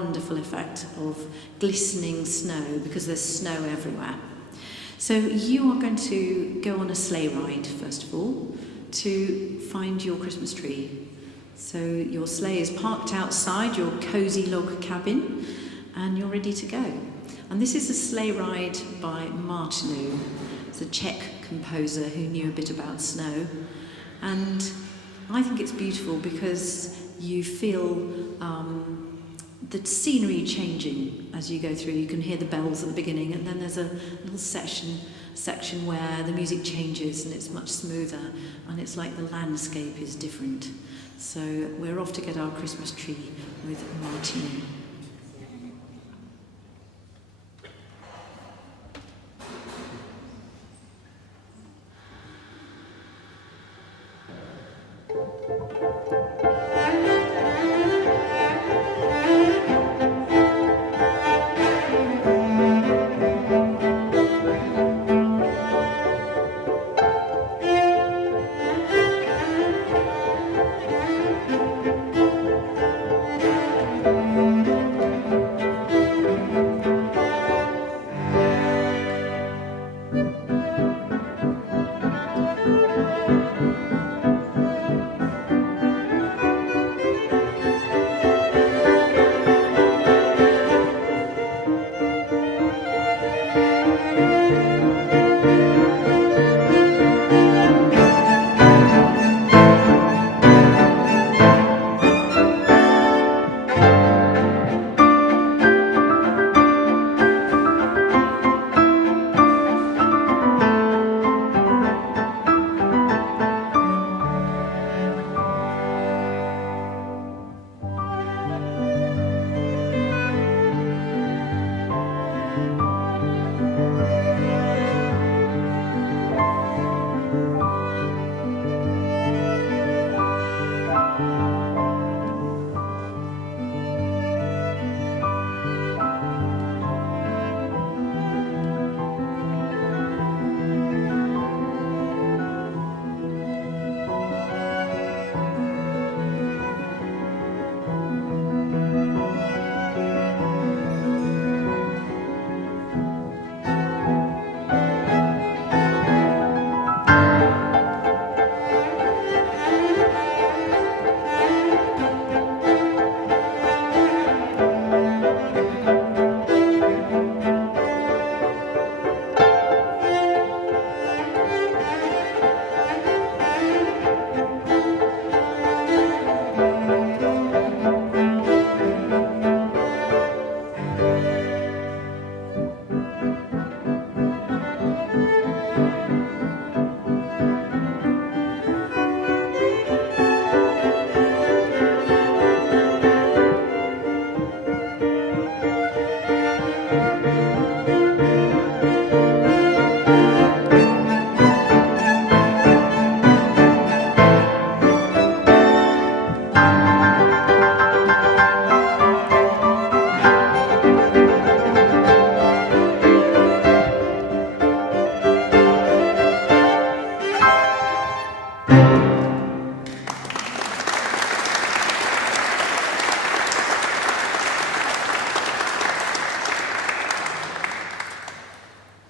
wonderful effect of glistening snow because there's snow everywhere. So you are going to go on a sleigh ride, first of all, to find your Christmas tree. So your sleigh is parked outside your cosy log cabin and you're ready to go. And this is a sleigh ride by Martinu. It's a Czech composer who knew a bit about snow. And I think it's beautiful because you feel the scenery changing as you go through. You can hear the bells at the beginning, and then there's a little section where the music changes and it's much smoother, and it's like the landscape is different. So we're off to get our Christmas tree with Martinu.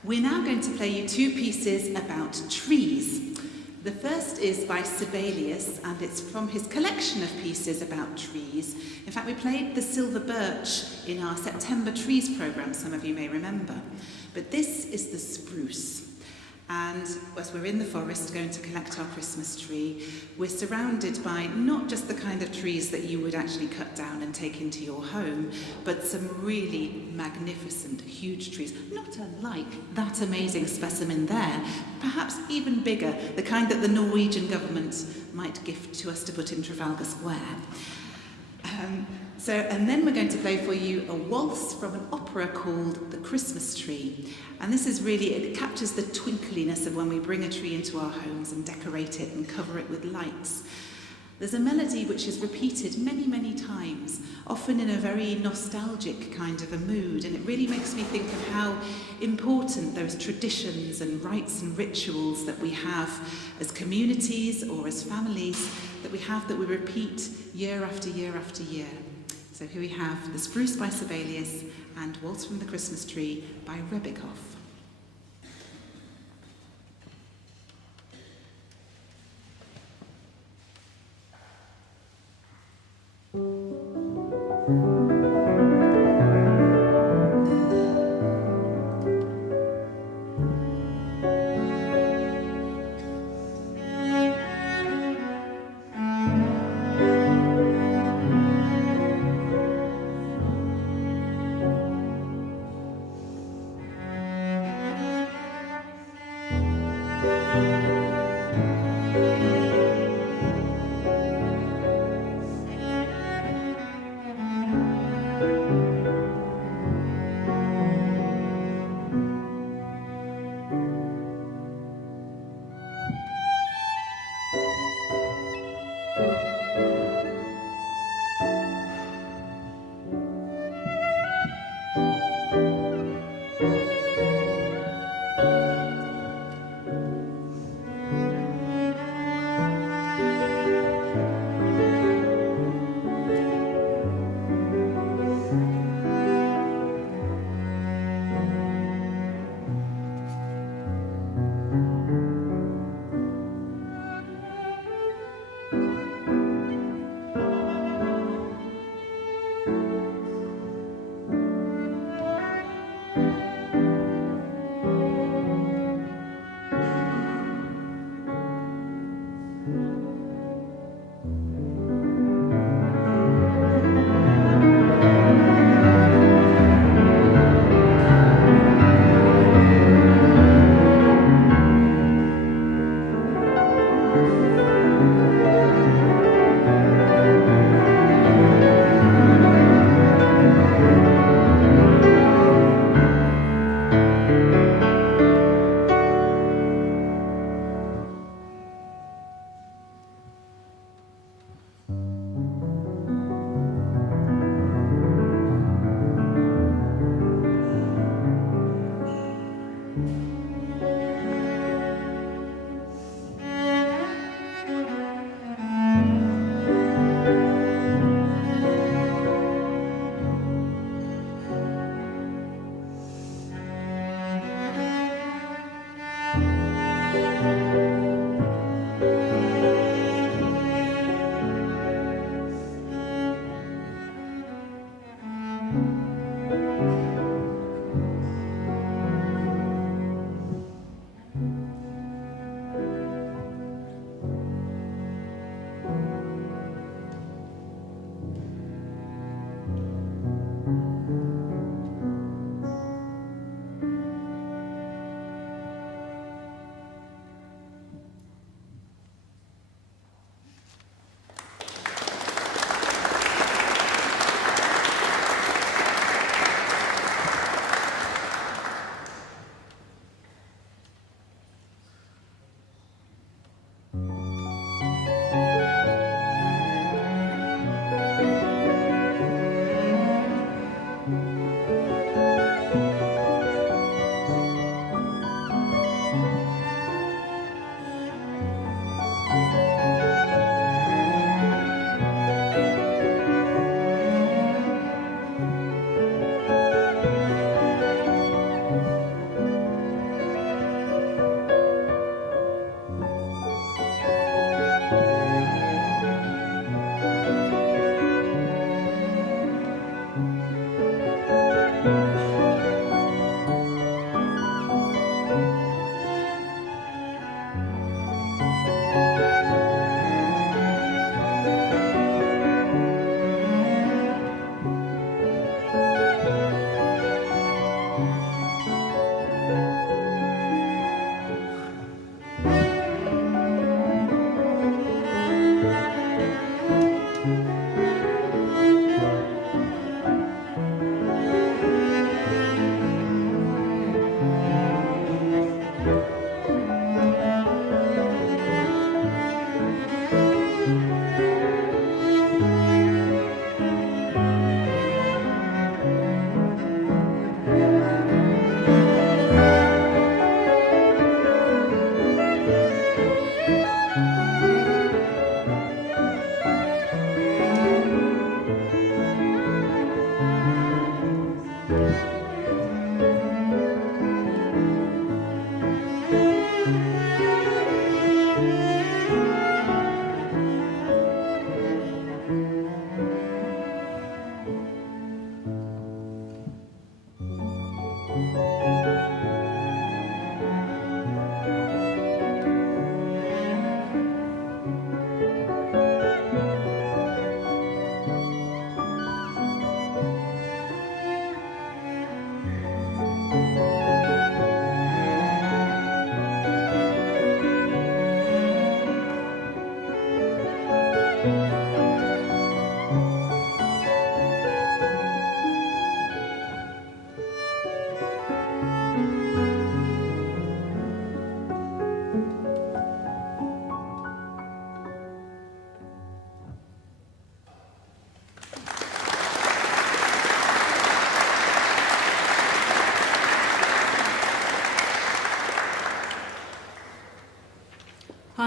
We're now going to play you two pieces about trees. The first is by Sibelius, and it's from his collection of pieces about trees. In fact, we played the silver birch in our September Trees programme, some of you may remember. But this is the spruce. And as we're in the forest going to collect our Christmas tree, we're surrounded by not just the kind of trees that you would actually cut down and take into your home, but some really magnificent, huge trees, not unlike that amazing specimen there, perhaps even bigger, the kind that the Norwegian government might gift to us to put in Trafalgar Square. And then we're going to play for you a waltz from an opera called The Christmas Tree. And this is really, it captures the twinkliness of when we bring a tree into our homes and decorate it and cover it with lights. There's a melody which is repeated many, many times, often in a very nostalgic kind of a mood, and it really makes me think of how important those traditions and rites and rituals that we have as communities or as families that we repeat year after year after year. So here we have The Spruce by Sibelius and Waltz from the Christmas Tree by Rebikoff.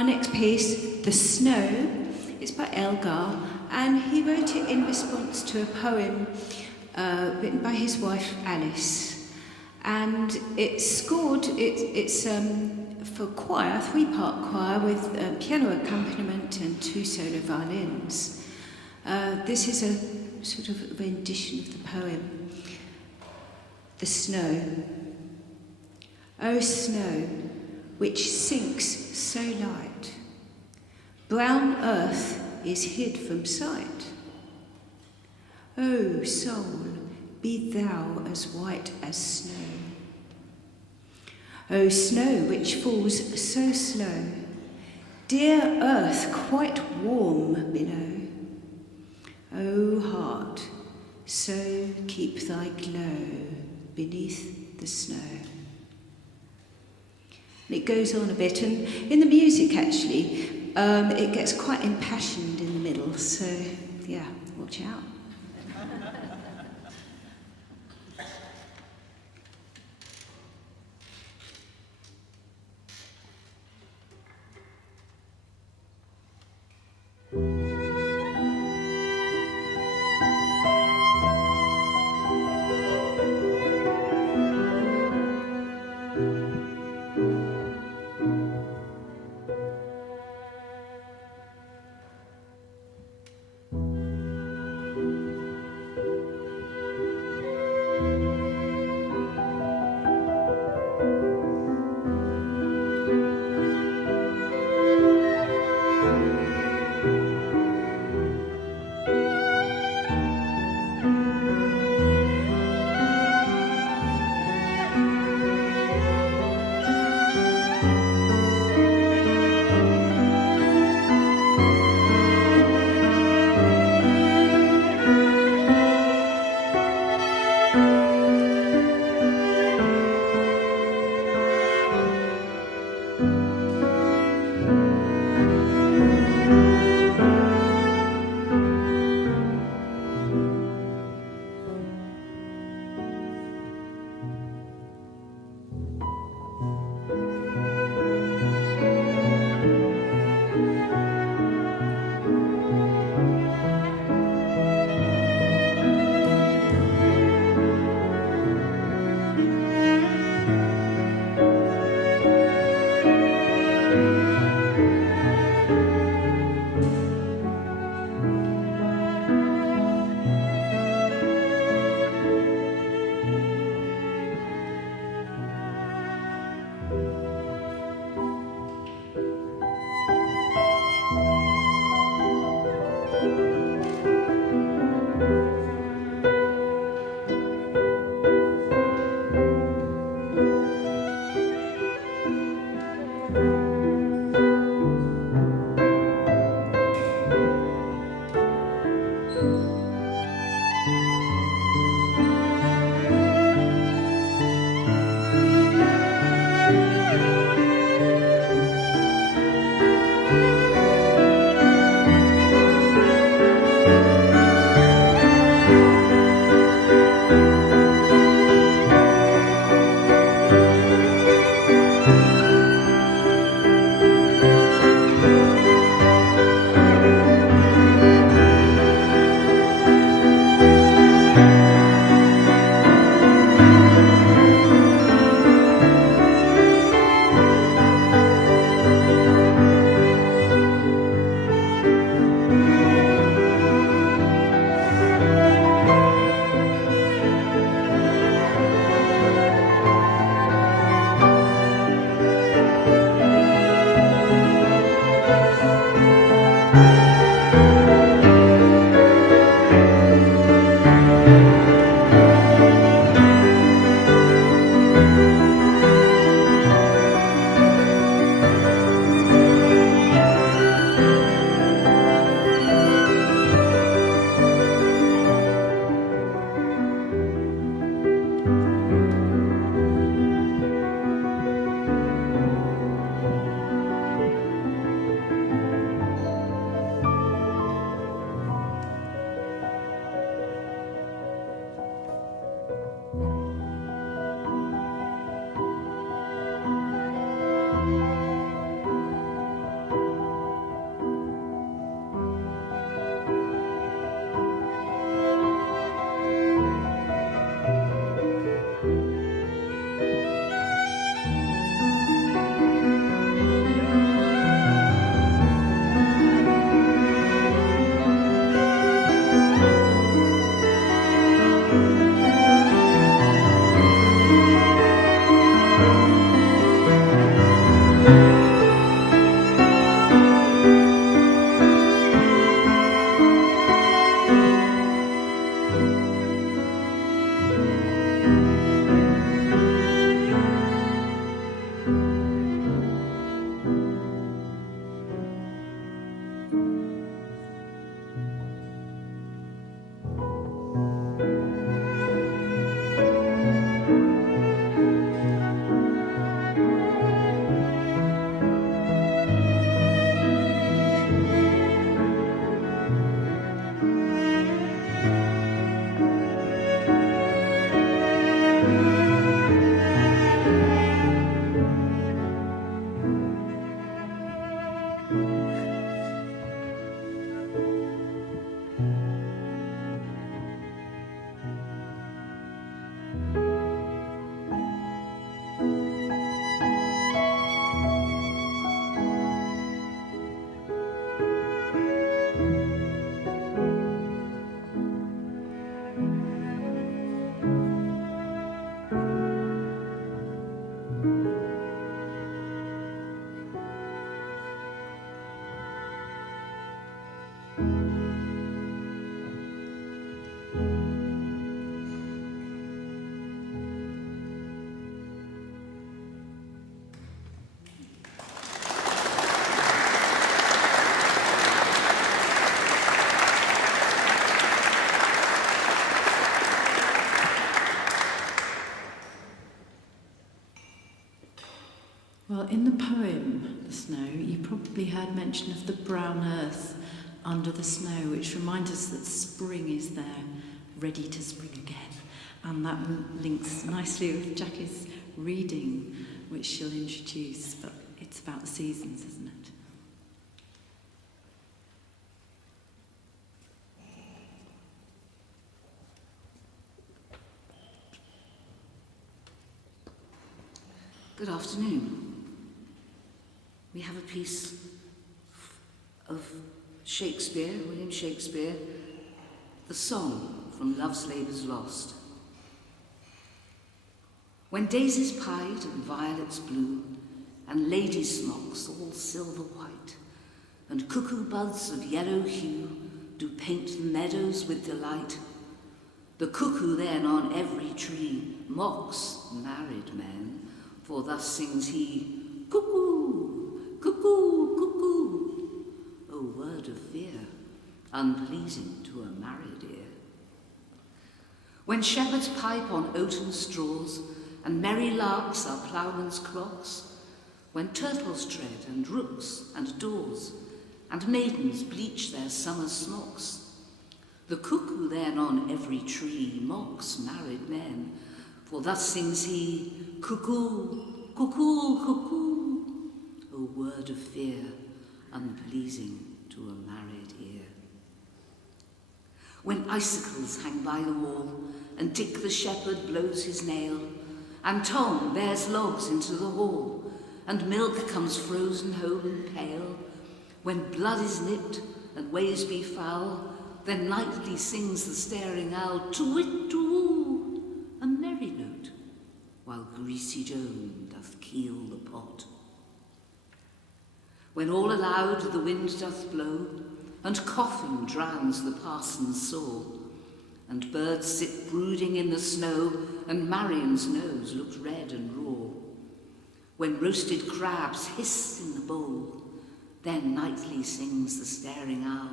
Our next piece, The Snow, is by Elgar, and he wrote it in response to a poem written by his wife Alice. And it's scored, it's for choir, 3-part choir with piano accompaniment and 2 solo violins. This is a sort of rendition of the poem. The Snow. O snow, which sinks so light, brown earth is hid from sight. O soul, be thou as white as snow. O snow, which falls so slow, dear earth quite warm below. O heart, so keep thy glow beneath the snow. And it goes on a bit, and in the music actually, it gets quite impassioned in the middle, so yeah, watch out. in the poem, The Snow, you probably heard mention of the brown earth under the snow, which reminds us that spring is there, ready to spring again. And that links nicely with Jackie's reading, which she'll introduce, but it's about the seasons, isn't it? Good afternoon. We have a piece of Shakespeare, William Shakespeare, the song from Love's Labour's Lost. When daisies pied and violets blue, and lady smocks all silver white, and cuckoo buds of yellow hue do paint the meadows with delight, the cuckoo then on every tree mocks married men, for thus sings he, cuckoo, cuckoo, cuckoo, a word of fear, unpleasing to a married ear. When shepherds pipe on oaten straws, and merry larks are ploughmen's clocks, when turtles tread and rooks and daws, and maidens bleach their summer smocks, the cuckoo then on every tree mocks married men, for thus sings he, cuckoo, cuckoo, cuckoo, a word of fear, unpleasing to a married ear. When icicles hang by the wall, and Dick the shepherd blows his nail, and Tom bears logs into the hall, and milk comes frozen home and pale, when blood is nipped and ways be foul, then nightly sings the staring owl, to-wit, to-woo, a merry note, while greasy Joan doth keel the pot. When all aloud the wind doth blow, and coughing drowns the parson's saw, and birds sit brooding in the snow, and Marion's nose looks red and raw, when roasted crabs hiss in the bowl, then nightly sings the staring owl,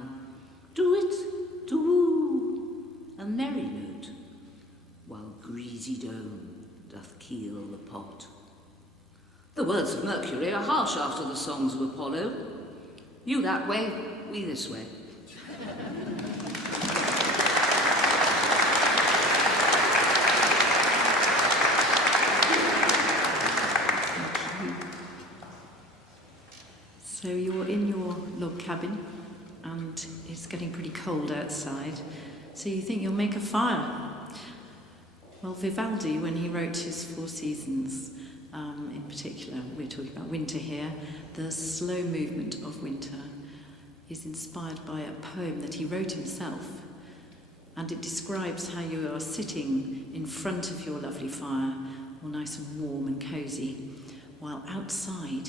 to-wit, to-woo, a merry note, while greasy Dome doth keel the pot. The words of Mercury are harsh after the songs of Apollo. You that way, we this way. So you're in your log cabin, and it's getting pretty cold outside, so you think you'll make a fire. Well, Vivaldi, when he wrote his Four Seasons, in particular, we're talking about winter here, the slow movement of winter is inspired by a poem that he wrote himself, and it describes how you are sitting in front of your lovely fire, all nice and warm and cosy, while outside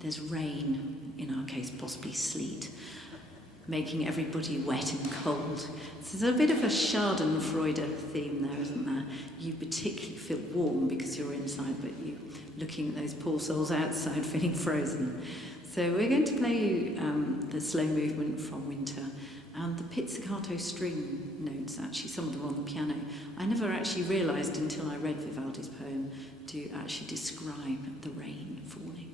there's rain, in our case possibly sleet, making everybody wet and cold. So there's a bit of a Schadenfreude theme there, isn't there? You particularly feel warm because you're inside, but you're looking at those poor souls outside feeling frozen. So we're going to play you the slow movement from Winter, and the pizzicato string notes, actually, some of them on the piano. I never actually realised until I read Vivaldi's poem to actually describe the rain falling.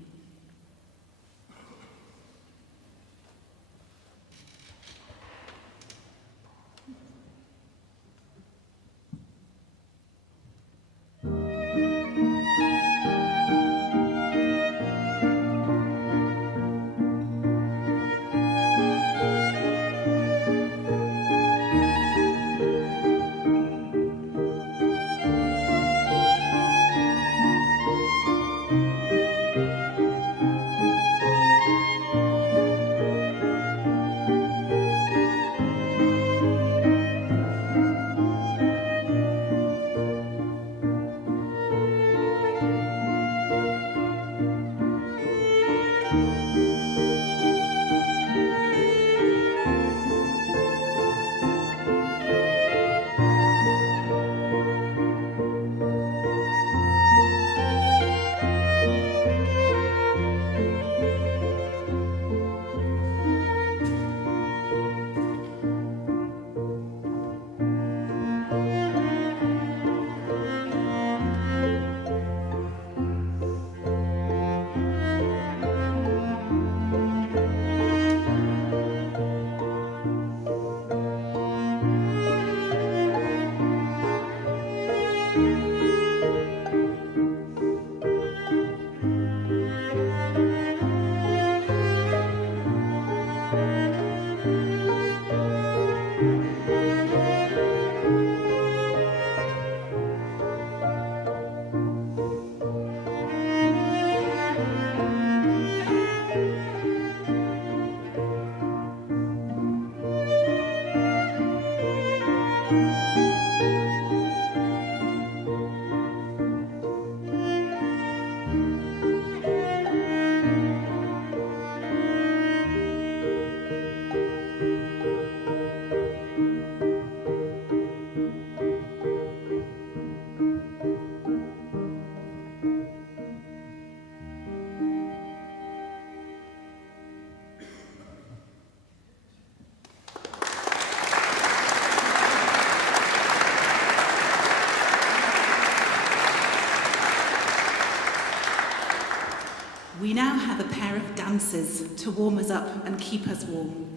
We now have a pair of dancers to warm us up and keep us warm.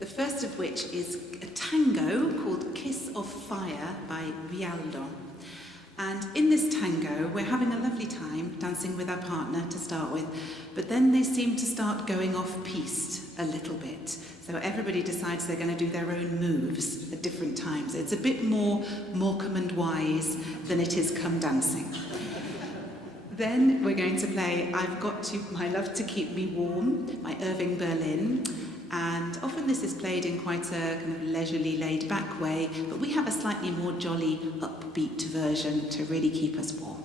The first of which is a tango called Kiss of Fire by Rialdo. And in this tango, we're having a lovely time dancing with our partner to start with, but then they seem to start going off-piste a little bit. So everybody decides they're going to do their own moves at different times. It's a bit more Morecambe and Wise than it is Come Dancing. Then we're going to play I've Got to My Love to Keep Me Warm by Irving Berlin. And often this is played in quite a kind of leisurely, laid-back way, but we have a slightly more jolly, upbeat version to really keep us warm.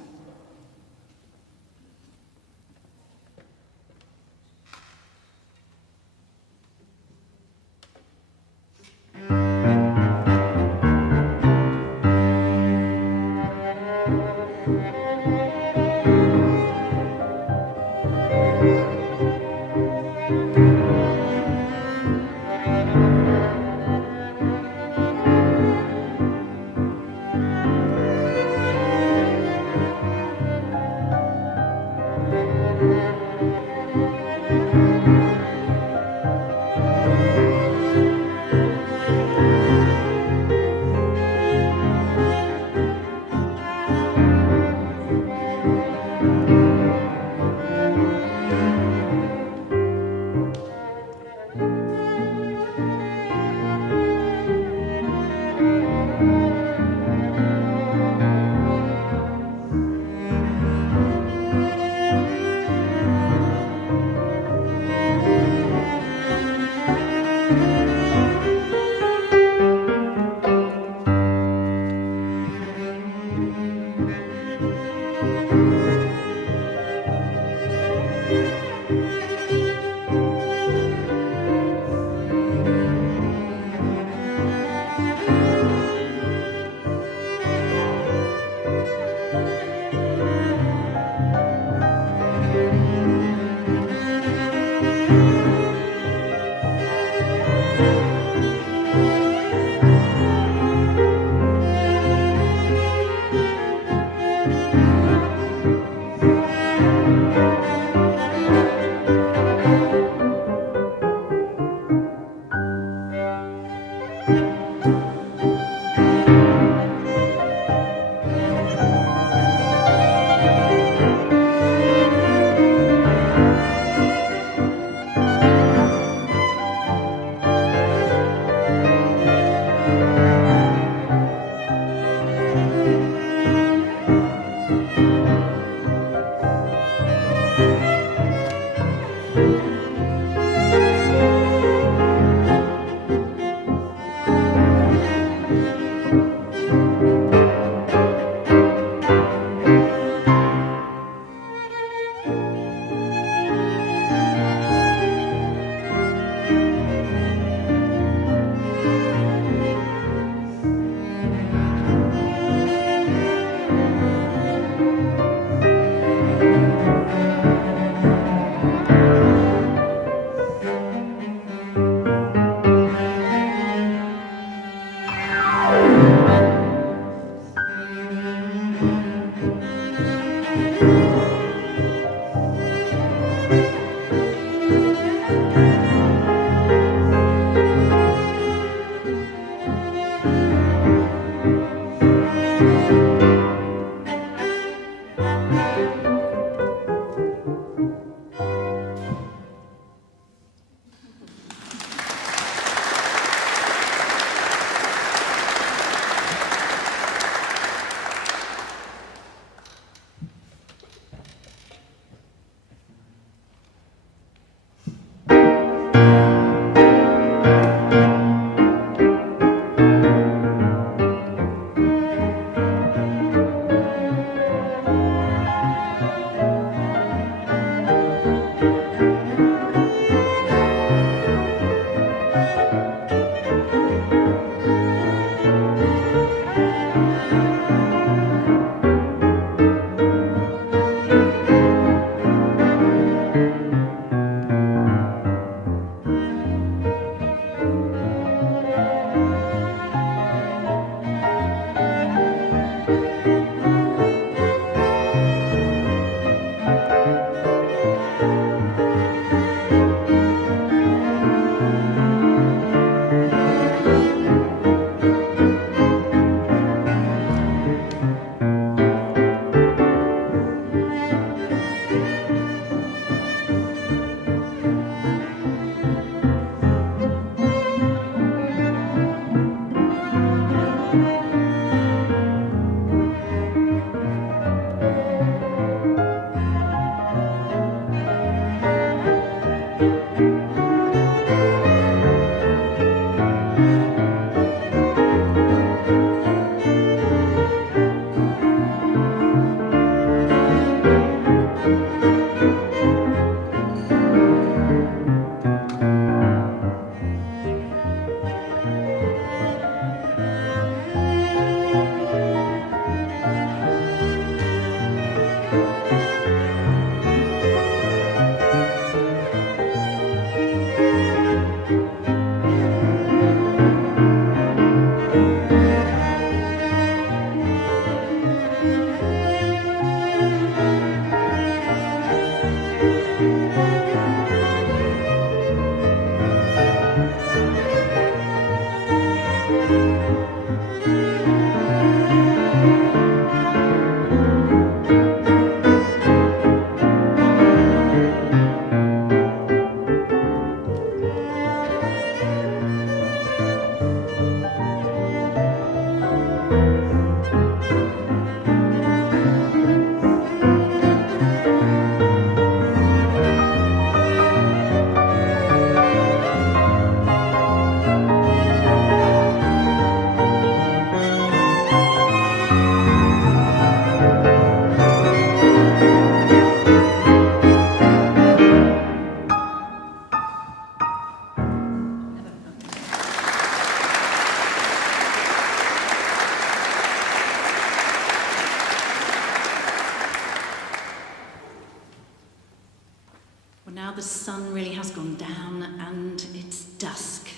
the sun really has gone down and it's dusk.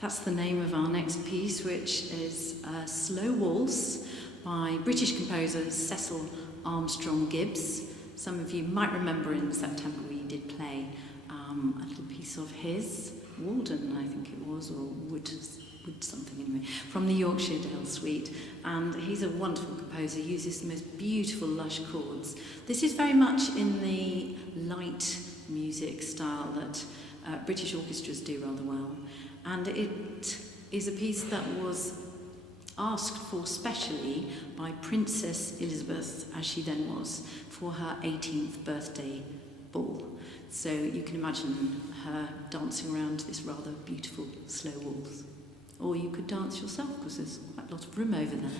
That's the name of our next piece, which is a slow waltz by British composer Cecil Armstrong Gibbs. Some of you might remember in September we did play a little piece of his, Walden I think it was, or Wood something anyway, from the Yorkshire Dale Suite. And he's a wonderful composer, uses the most beautiful lush chords. This is very much in the light music style that British orchestras do rather well. And it is a piece that was asked for specially by Princess Elizabeth, as she then was, for her 18th birthday ball. So you can imagine her dancing around this rather beautiful slow waltz. Or you could dance yourself, because there's quite a lot of room over there.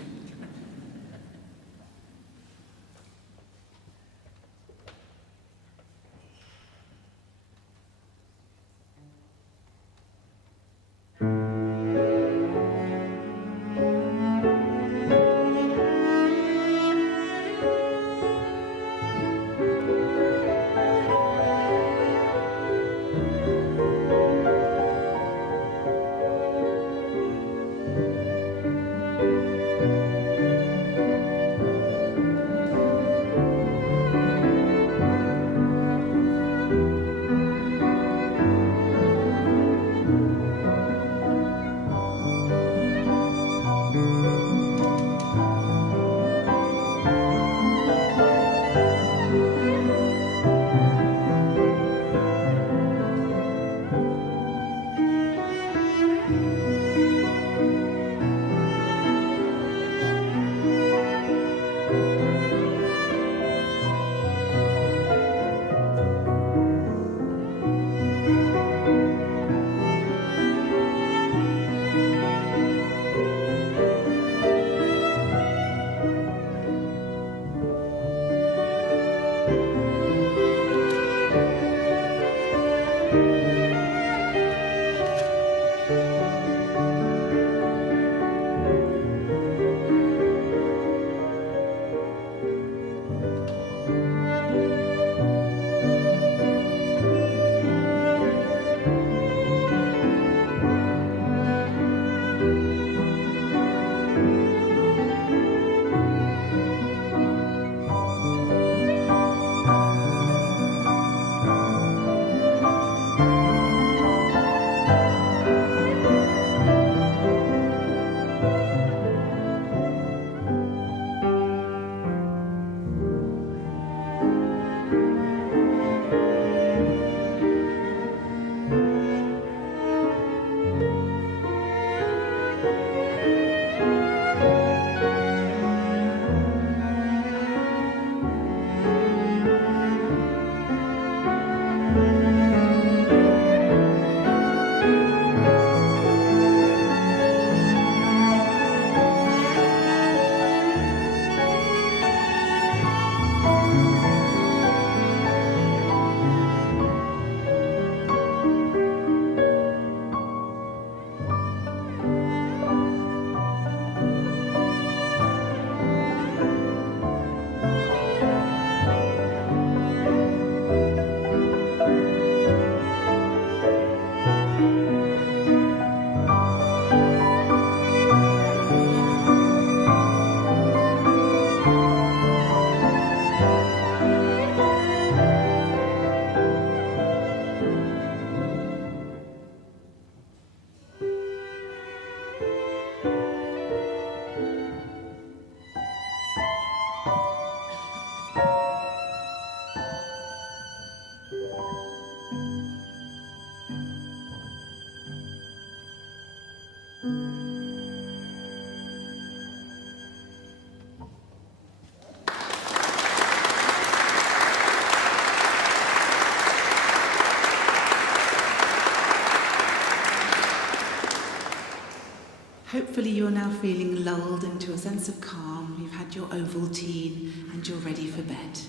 Hopefully you're now feeling lulled into a sense of calm. You've had your Ovaltine and you're ready for bed.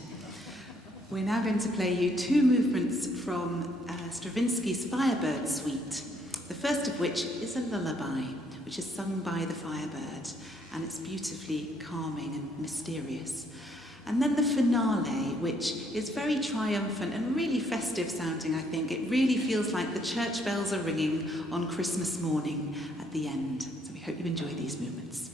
We're now going to play you two movements from Stravinsky's Firebird Suite. The first of which is a lullaby, which is sung by the Firebird, and it's beautifully calming and mysterious. And then the finale, which is very triumphant and really festive sounding, I think. It really feels like the church bells are ringing on Christmas morning at the end. So we hope you enjoy these movements.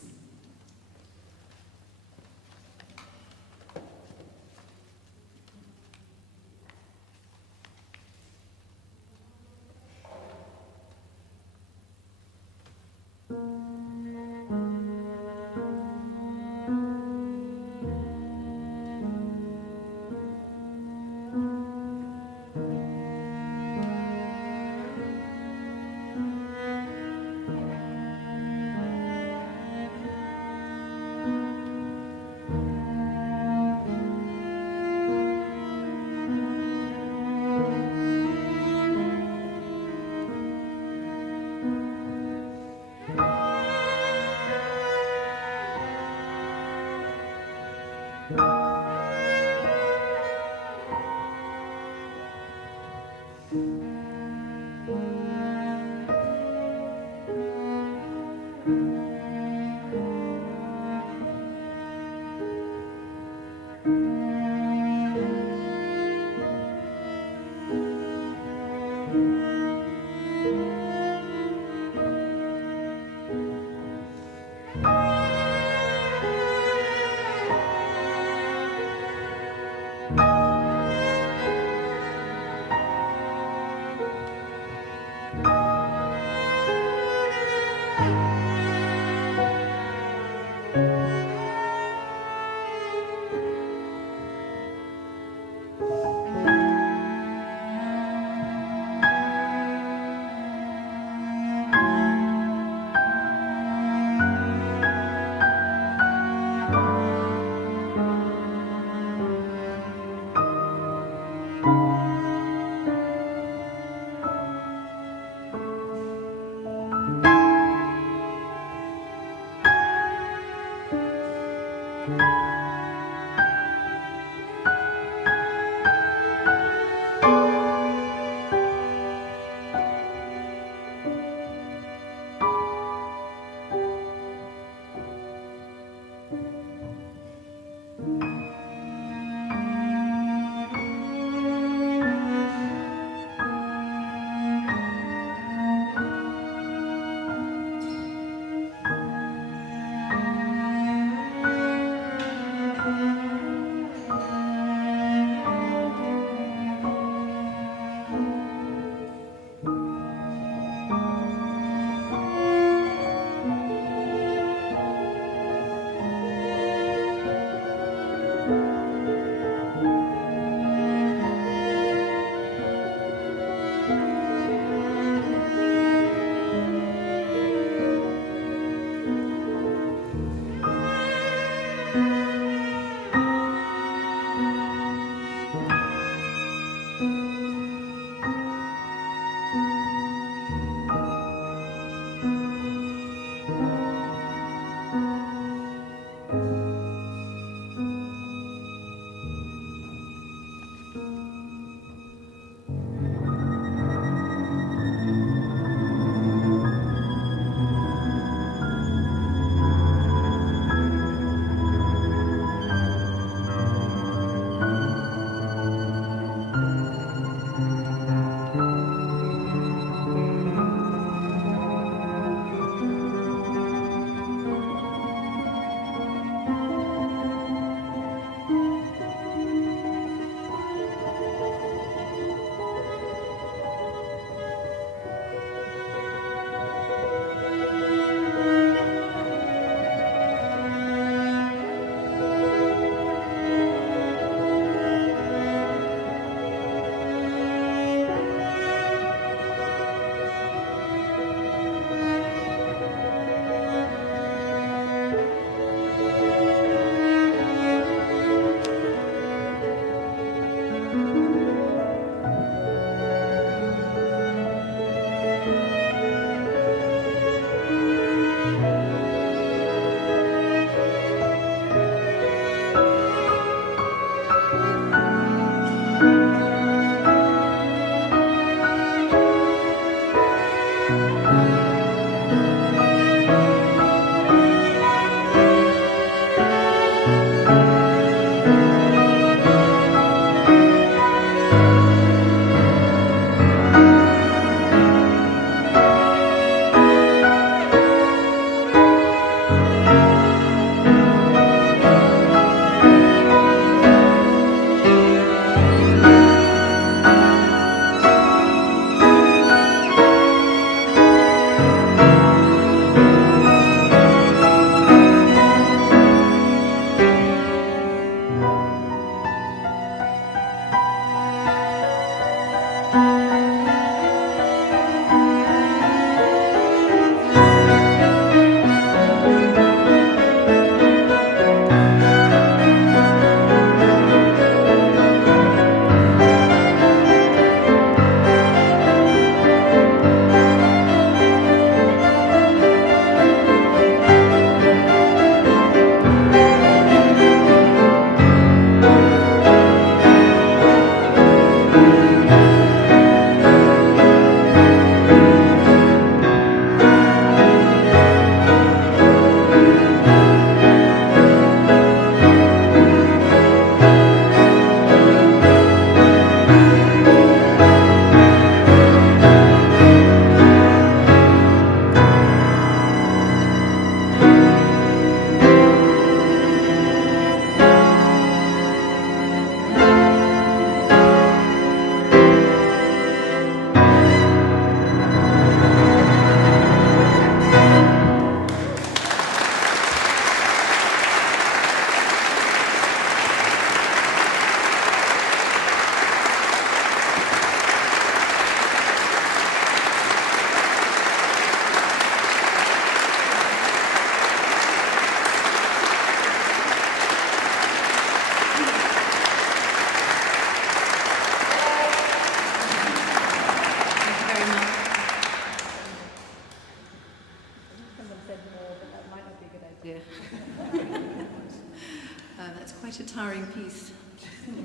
it's quite a tiring piece,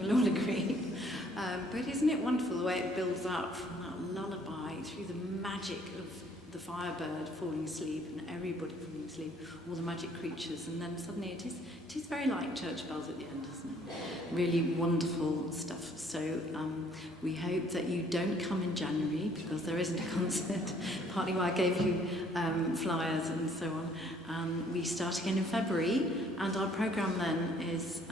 we'll all agree. But isn't it wonderful the way it builds up from that lullaby through the magic of the firebird falling asleep and everybody falling asleep, all the magic creatures, and then suddenly it is very like church bells at the end, isn't it? Really wonderful stuff. So we hope that you don't come in January because there isn't a concert, partly why I gave you flyers and so on. We start again in February, and our programme then is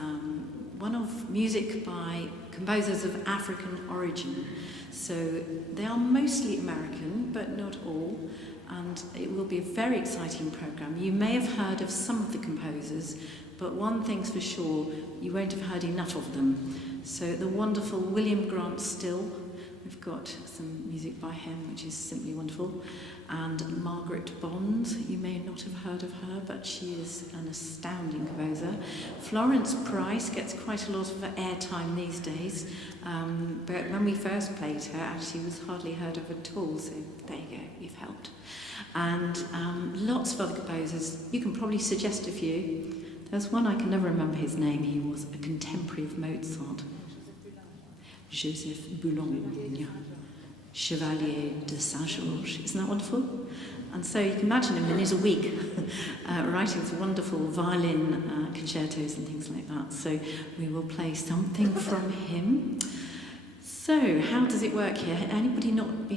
one of music by composers of African origin. So they are mostly American, but not all, and it will be a very exciting programme. You may have heard of some of the composers, but one thing's for sure, you won't have heard enough of them. So the wonderful William Grant Still, we've got some music by him, which is simply wonderful, and Margaret Bond, you may not have heard of her, but she is an astounding composer. Florence Price gets quite a lot of airtime these days, but when we first played her, actually was hardly heard of at all, so there you go, you've helped. And lots of other composers, you can probably suggest a few. There's one I can never remember his name, he was a contemporary of Mozart. Joseph Boulogne, Chevalier de Saint-Georges. Isn't that wonderful? And so you can imagine him in his week writing these wonderful violin concertos and things like that. So we will play something from him. So how does it work here? Anybody not been